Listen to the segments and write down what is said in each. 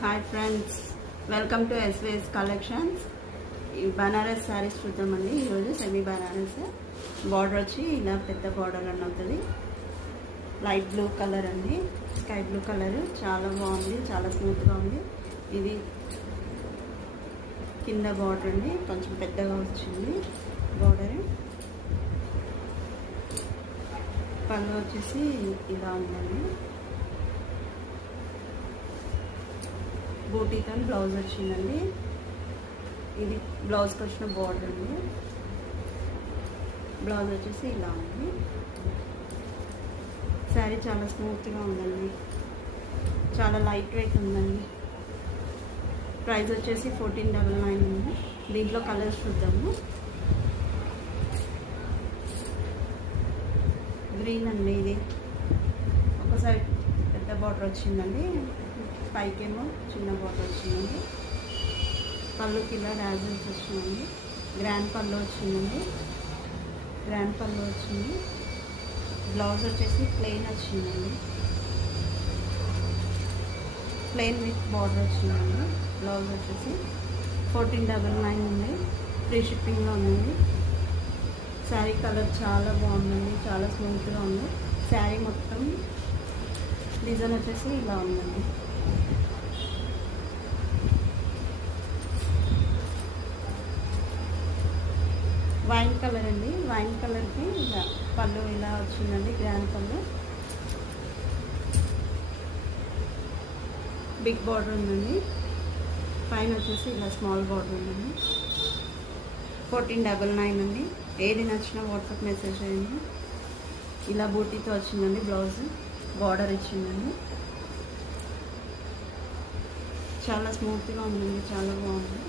Hi friends, welcome to ఎస్వేస్ collections. ఈ బనారస్ శారీస్ చూద్దామండి. ఈరోజు సెమీ బనారస్ బార్డర్ వచ్చి ఇలా పెద్ద బార్డర్ రన్ అవుతుంది. లైట్ బ్లూ కలర్ అండి, స్కై బ్లూ కలర్ చాలా బాగుంది, చాలా స్మూత్గా ఉంది. ఇది కింద బార్డర్ అండి, కొంచెం పెద్దగా వచ్చింది బార్డర్. పళ్ళు వచ్చేసి ఇలా ఉందండి. బూటీతో బ్లౌజ్ వచ్చిందండి. ఇది బ్లౌజ్కి వచ్చిన బార్డర్ అండి. బ్లౌజ్ వచ్చేసి ఇలా ఉంది. శారీ చాలా స్మూత్గా ఉందండి, చాలా లైట్ వెయిట్ ఉందండి. ప్రైస్ వచ్చేసి 1499 ఉంది. దీంట్లో కలర్స్ చూద్దాము. గ్రీన్ అండి, ఇది ఒక సైడ్ పెద్ద బార్డర్ వచ్చిందండి, పైకేమో చిన్న బార్డర్ వచ్చిందండి. పళ్ళుకి ఇలా డాజల్స్ వచ్చిందండి. గ్రాండ్ పళ్ళు వచ్చిందండి, గ్రాండ్ పళ్ళు వచ్చింది. బ్లౌజ్ వచ్చేసి ప్లెయిన్ వచ్చిందండి, ప్లెయిన్ విత్ బార్డర్ వచ్చిందండి. బ్లౌజ్ వచ్చేసి 1499 ఉంది. ఫ్రీ షిప్పింగ్లో ఉందండి. శారీ కలర్ చాలా బాగుందండి, చాలా స్మూత్గా ఉంది. శారీ మొత్తం డిజైన్ వచ్చేసి ఇలా ఉందండి. వైన్ కలర్ అండి, వైన్ కలర్కి ఇలా పళ్ళు ఇలా వచ్చిందండి. గ్రాండ్ పళ్ళు, బిగ్ బార్డర్ ఉందండి. పైన వచ్చేసి ఇలా స్మాల్ బార్డర్ ఉందండి. 1499 అండి. ఏది నచ్చినా వాట్సాప్ మెసేజ్ చేయండి. ఇలా బూటీతో వచ్చిందండి. బ్లౌజ్ బార్డర్ ఇచ్చిందండి. చాలా స్మూత్గా ఉందండి, చాలా బాగుంది.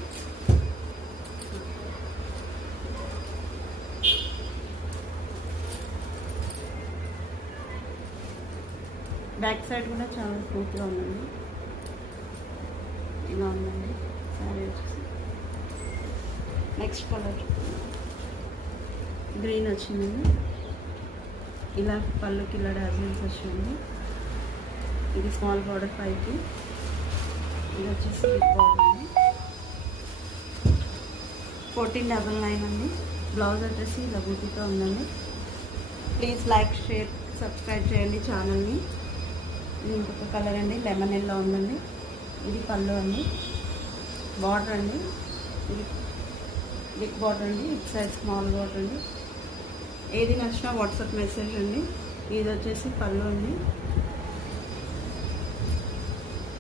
బ్యాక్ సైడ్ కూడా చాలా స్మూత్గా ఉందండి. ఇలా ఉందండి శారీ వచ్చేసి. నెక్స్ట్ కలర్ గ్రీన్ వచ్చిందండి. ఇలా పళ్ళుకి ఇలా డాజల్స్ వచ్చింది. ఇది స్మాల్ బార్డర్ పైకి, ఇది వచ్చేసి బిగ్ బార్డర్ అండి. 1499 అండి. బ్లౌజ్ వచ్చేసి ఇలా బూటీతో ఉందండి. ప్లీజ్ లైక్, షేర్, సబ్స్క్రైబ్ చేయండి ఛానల్ని. ఇది ఇంకొక కలర్ అండి, లెమన్ ఎల్లో ఉందండి. ఇది పళ్ళు అండి, బార్డర్ అండి. ఇది బిగ్ బార్డర్ అండి, ఇటు సైడ్ స్మాల్ బార్డర్ అండి. ఏది నచ్చినా వాట్సాప్ మెసేజ్ అండి. ఇది వచ్చేసి పళ్ళు అండి.